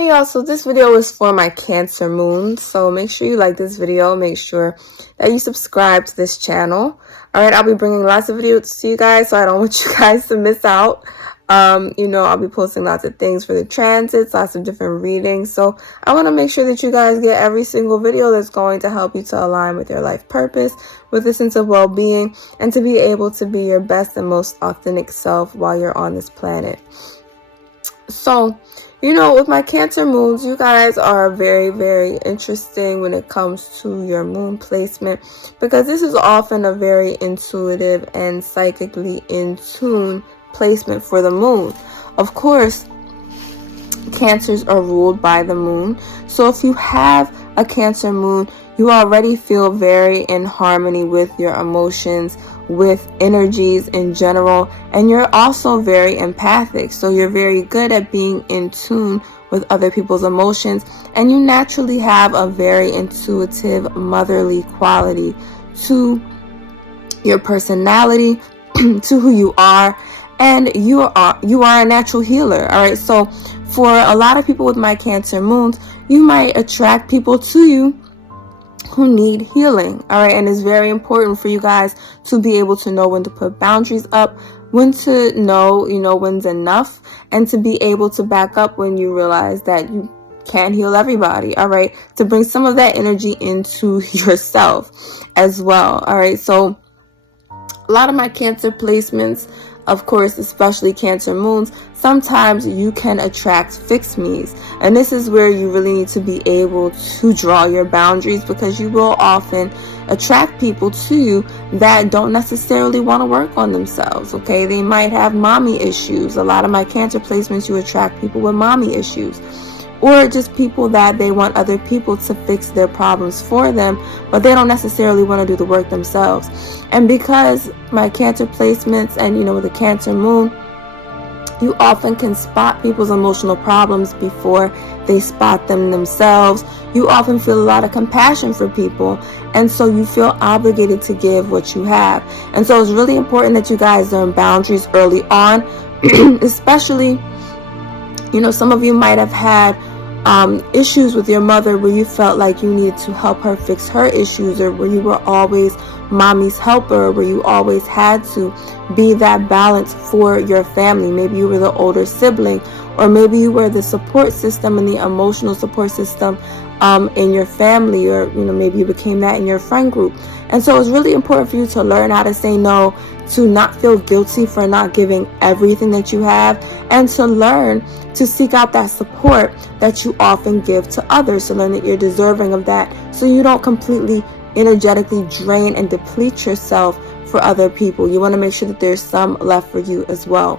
Hey y'all, so this video is for my Cancer moon, so make sure you like this video, make sure that you subscribe to this channel. Alright, I'll be bringing lots of videos to you guys, so I don't want you guys to miss out. I'll be posting lots of things for the transits, lots of different readings, so I want to make sure that you guys get every single video that's going to help you to align with your life purpose, with a sense of well-being, and to be able to be your best and most authentic self while you're on this planet. So, with my Cancer moons, you guys are very, very interesting when it comes to your moon placement, because this is often a very intuitive and psychically in tune placement for the moon. Of course, Cancers are ruled by the moon. So if you have a Cancer moon, you already feel very in harmony with your emotions, with energies in general, and you're also very empathic. So you're very good at being in tune with other people's emotions, and you naturally have a very intuitive, motherly quality to your personality, to who you are, and you are a natural healer. All right, so for a lot of people with my Cancer moons, you might attract people to you who need healing. All right, and it's very important for you guys to be able to know when to put boundaries up, when to know, when's enough, and to be able to back up when you realize that you can't heal everybody. All right, to bring some of that energy into yourself as well. All right, so a lot of my Cancer placements, of course, especially Cancer moons, sometimes you can attract fixed me's, and this is where you really need to be able to draw your boundaries, because you will often attract people to you that don't necessarily want to work on themselves. Okay, they might have mommy issues. A lot of my Cancer placements, you attract people with mommy issues, or just people that they want other people to fix their problems for them, but they don't necessarily want to do the work themselves. And because my Cancer placements and, with the Cancer moon, you often can spot people's emotional problems before they spot them themselves. You often feel a lot of compassion for people, and so you feel obligated to give what you have. And so it's really important that you guys learn boundaries early on, especially, some of you might have had issues with your mother where you felt like you needed to help her fix her issues, or where you were always mommy's helper, where you always had to be that balance for your family. Maybe you were the older sibling, or maybe you were the support system and the emotional support system in your family, or maybe you became that in your friend group. And so it's really important for you to learn how to say no, to not feel guilty for not giving everything that you have, and to learn to seek out that support that you often give to others, to learn that you're deserving of that, so you don't completely energetically drain and deplete yourself for other people. You want to make sure that there's some left for you as well.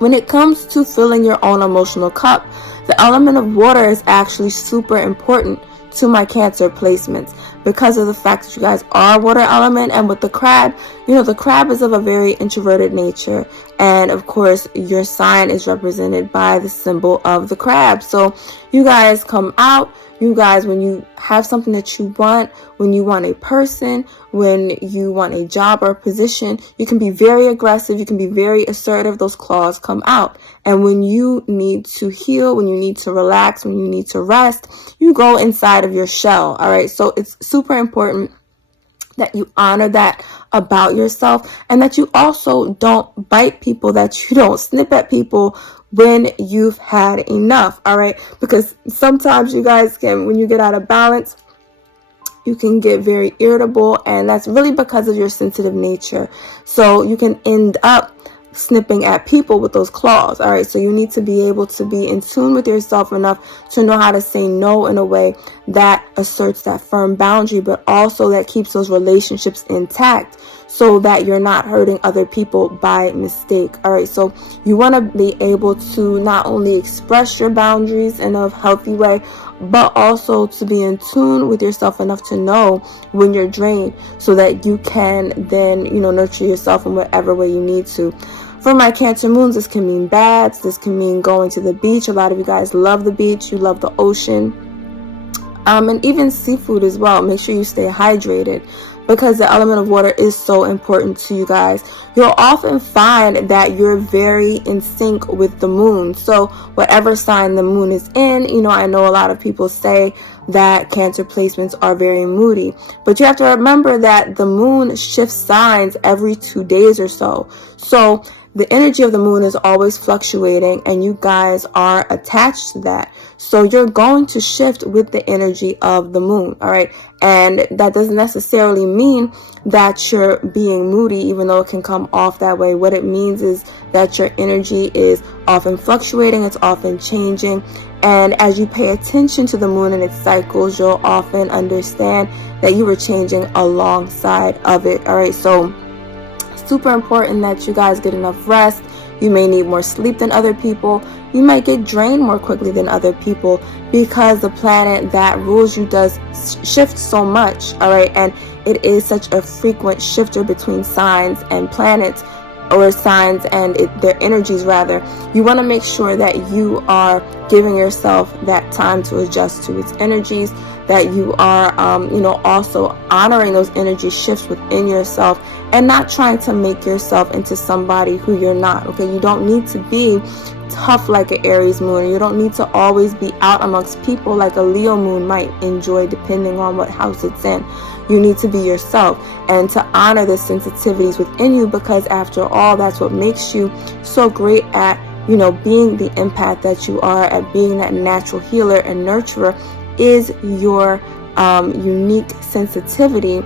When it comes to filling your own emotional cup, the element of water is actually super important to my Cancer placements, because of the fact that you guys are water element. And with the crab, the crab is of a very introverted nature, and of course your sign is represented by the symbol of the crab. So you guys come out, when you have something that you want, when you want a person, when you want a job or a position, you can be very aggressive, you can be very assertive. Those claws come out. And when you need to heal, when you need to relax, when you need to rest, you go inside of your shell. All right, so it's super important that you honor that about yourself, and that you also don't bite people, that you don't snip at people when you've had enough. All right, because sometimes you guys can, when you get out of balance, you can get very irritable, and that's really because of your sensitive nature. So you can end up snipping at people with those claws. All right, so you need to be able to be in tune with yourself enough to know how to say no in a way that asserts that firm boundary, but also that keeps those relationships intact, so that you're not hurting other people by mistake. All right, so you want to be able to not only express your boundaries in a healthy way, but also to be in tune with yourself enough to know when you're drained, so that you can then, nurture yourself in whatever way you need to. For my Cancer moons, this can mean baths, this can mean going to the beach. A lot of you guys love the beach, you love the ocean, and even seafood as well. Make sure you stay hydrated. because the element of water is so important to you guys. You'll often find that you're very in sync with the moon. So whatever sign the moon is in, I know a lot of people say that Cancer placements are very moody, but you have to remember that the moon shifts signs every 2 days or so. So the energy of the moon is always fluctuating, and you guys are attached to that. So you're going to shift with the energy of the moon, all right? And that doesn't necessarily mean that you're being moody, even though it can come off that way. What it means is that your energy is often fluctuating, it's often changing. And as you pay attention to the moon and its cycles, you'll often understand that you were changing alongside of it, all right? So super important that you guys get enough rest. You may need more sleep than other people. You might get drained more quickly than other people because the planet that rules you does shift so much, all right? And it is such a frequent shifter between signs and planets, or signs and their energies rather. You want to make sure that you are giving yourself that time to adjust to its energies, that you are also honoring those energy shifts within yourself and not trying to make yourself into somebody who you're not. Okay, you don't need to be tough like an Aries moon. You don't need to always be out amongst people like a Leo moon might enjoy, depending on what house it's in. You need to be yourself and to honor the sensitivities within you, because after all, that's what makes you so great at, being the empath that you are, at being that natural healer and nurturer, is your unique sensitivity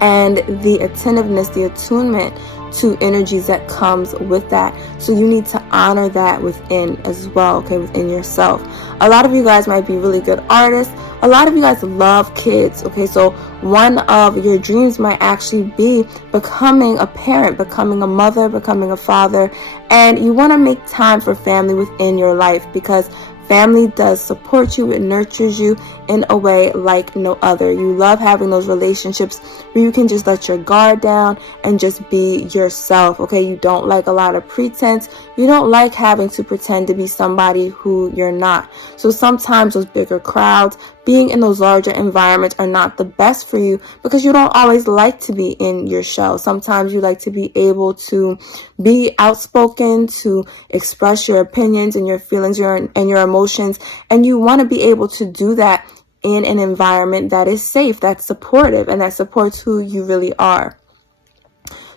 and the attentiveness, the attunement to energies that comes with that. So you need to honor that within as well, okay, within yourself. A lot of you guys might be really good artists. A lot of you guys love kids, okay? So one of your dreams might actually be becoming a parent, becoming a mother, becoming a father, and you want to make time for family within your life, because family does support you, it nurtures you in a way like no other. You love having those relationships where you can just let your guard down and just be yourself, okay? You don't like a lot of pretense. You don't like having to pretend to be somebody who you're not. So sometimes those bigger crowds, being in those larger environments are not the best for you, because you don't always like to be in your shell. Sometimes you like to be able to be outspoken, to express your opinions and your feelings and your emotions, and you want to be able to do that in an environment that is safe, that's supportive, and that supports who you really are.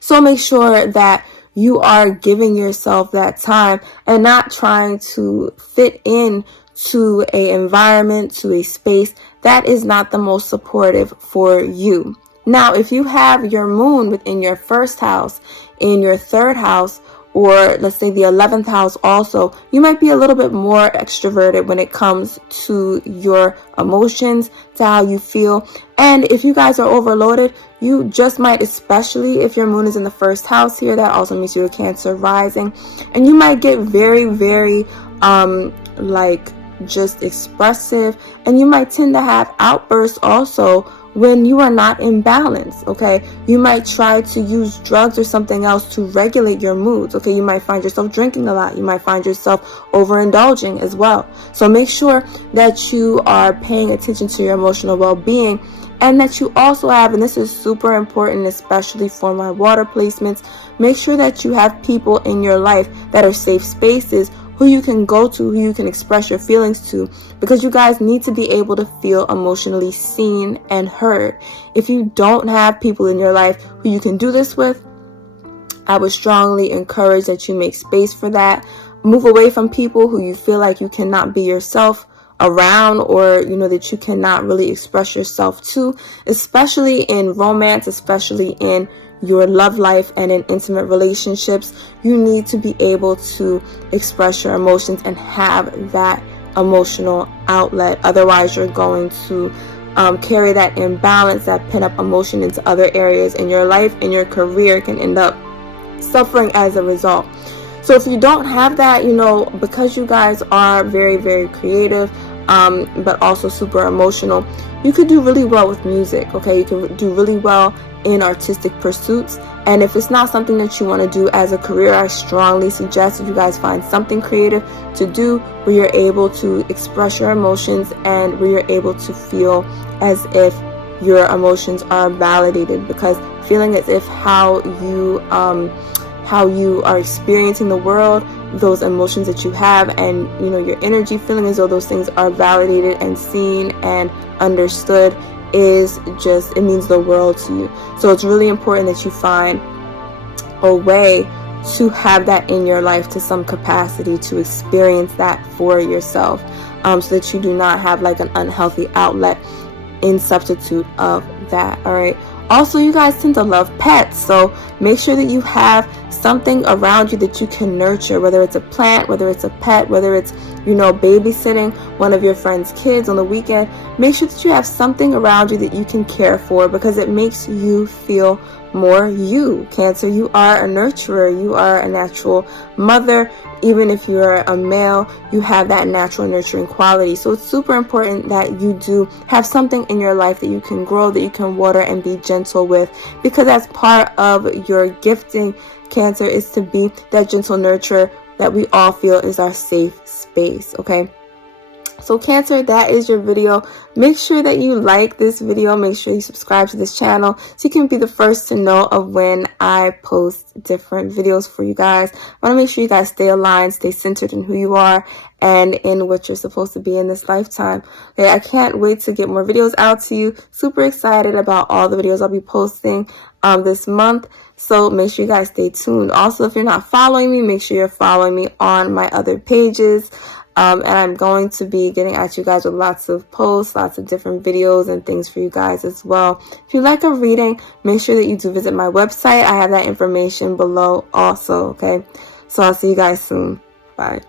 So make sure that you are giving yourself that time and not trying to fit in to a environment, to a space that is not the most supportive for you. Now, if you have your moon within your first house, in your third house, or let's say the 11th house also, you might be a little bit more extroverted when it comes to your emotions, to how you feel. And if you guys are overloaded, you just might, especially if your moon is in the first house here, that also means you're a Cancer rising, and you might get very, very just expressive, and you might tend to have outbursts also when you are not in balance, okay? You might try to use drugs or something else to regulate your moods, okay? You might find yourself drinking a lot. You might find yourself overindulging as well. So make sure that you are paying attention to your emotional well-being, and that you also have, and this is super important, especially for my water placements, make sure that you have people in your life that are safe spaces, who you can go to, who you can express your feelings to, because you guys need to be able to feel emotionally seen and heard. If you don't have people in your life who you can do this with, I would strongly encourage that you make space for that. Move away from people who you feel like you cannot be yourself around, or that you cannot really express yourself to, especially in romance, especially in your love life and in intimate relationships. You need to be able to express your emotions and have that emotional outlet. Otherwise, you're going to carry that imbalance, that pent-up emotion into other areas in your life, and your career can end up suffering as a result. So if you don't have that, because you guys are very, very creative, but also super emotional, you could do really well with music, okay? You can do really well in artistic pursuits. And if it's not something that you want to do as a career, I strongly suggest that you guys find something creative to do where you're able to express your emotions and where you're able to feel as if your emotions are validated, because feeling as if how you are experiencing the world, those emotions that you have, and your energy, feeling as though those things are validated and seen and understood, it means the world to you. So it's really important that you find a way to have that in your life to some capacity, to experience that for yourself, so that you do not have like an unhealthy outlet in substitute of that. All right. Also, you guys tend to love pets, so make sure that you have something around you that you can nurture, whether it's a plant, whether it's a pet, whether it's babysitting one of your friend's kids on the weekend. Make sure that you have something around you that you can care for, because it makes you feel more you. Cancer, you are a nurturer, you are a natural mother. Even if you're a male, you have that natural nurturing quality. So it's super important that you do have something in your life that you can grow, that you can water and be gentle with, because that's part of your gifting, Cancer, is to be that gentle nurturer that we all feel is our safe space. Okay. So Cancer, that is your video. Make sure that you like this video. Make sure you subscribe to this channel so you can be the first to know of when I post different videos for you guys. I want to make sure you guys stay aligned, stay centered in who you are and in what you're supposed to be in this lifetime. Okay, I can't wait to get more videos out to you. Super excited about all the videos I'll be posting this month. So make sure you guys stay tuned. Also, if you're not following me, make sure you're following me on my other pages. And I'm going to be getting at you guys with lots of posts, lots of different videos and things for you guys as well. If you like a reading, make sure that you do visit my website. I have that information below also, okay? So I'll see you guys soon. Bye.